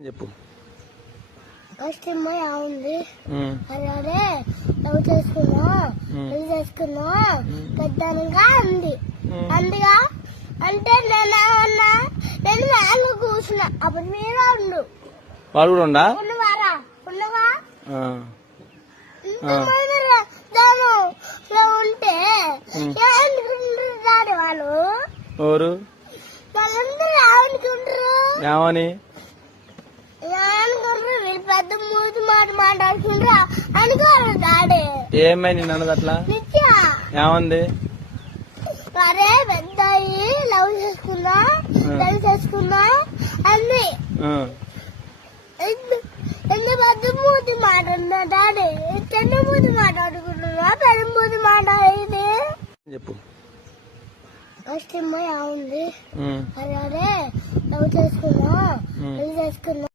చెప్పు. ఫస్ట్ ఉంది అలాగే లవ్ చేసుకున్నా పెళ్లి చేసుకున్నా పెద్దగా ఉంది అందుగా అంటే నేను మ్యాంగో కూర్చున్నా అప్పుడు మీరు ఉండు వాడు కూడా ఉండా ఉన్నవారా ఉన్నవా ఉంటే అనుకుంటారు వాళ్ళు ఎవరు వాళ్ళందరూ అనుకుంటారు ఏమని పెద్ద మూతి మాట మాట్లాడుకుంటా అనుకోరు దాడే ఏమై నిన్ను అన్నది అట్లా ఏమంది అరే పెద్ద లవ్ చేసుకున్నా పెళ్లి చేసుకున్నా అన్ని ఎన్ని పెద్ద మూతి మాట్లాడుతున్నా డాడీ చిన్న మూతి మాట్లాడుకుంటున్నా పెద్ద మూతి మాట్లాడేది చెప్పు. ఫస్ట్ ఉంది అలాగే లవ్ చేసుకున్నా పెళ్లి చేసుకున్నా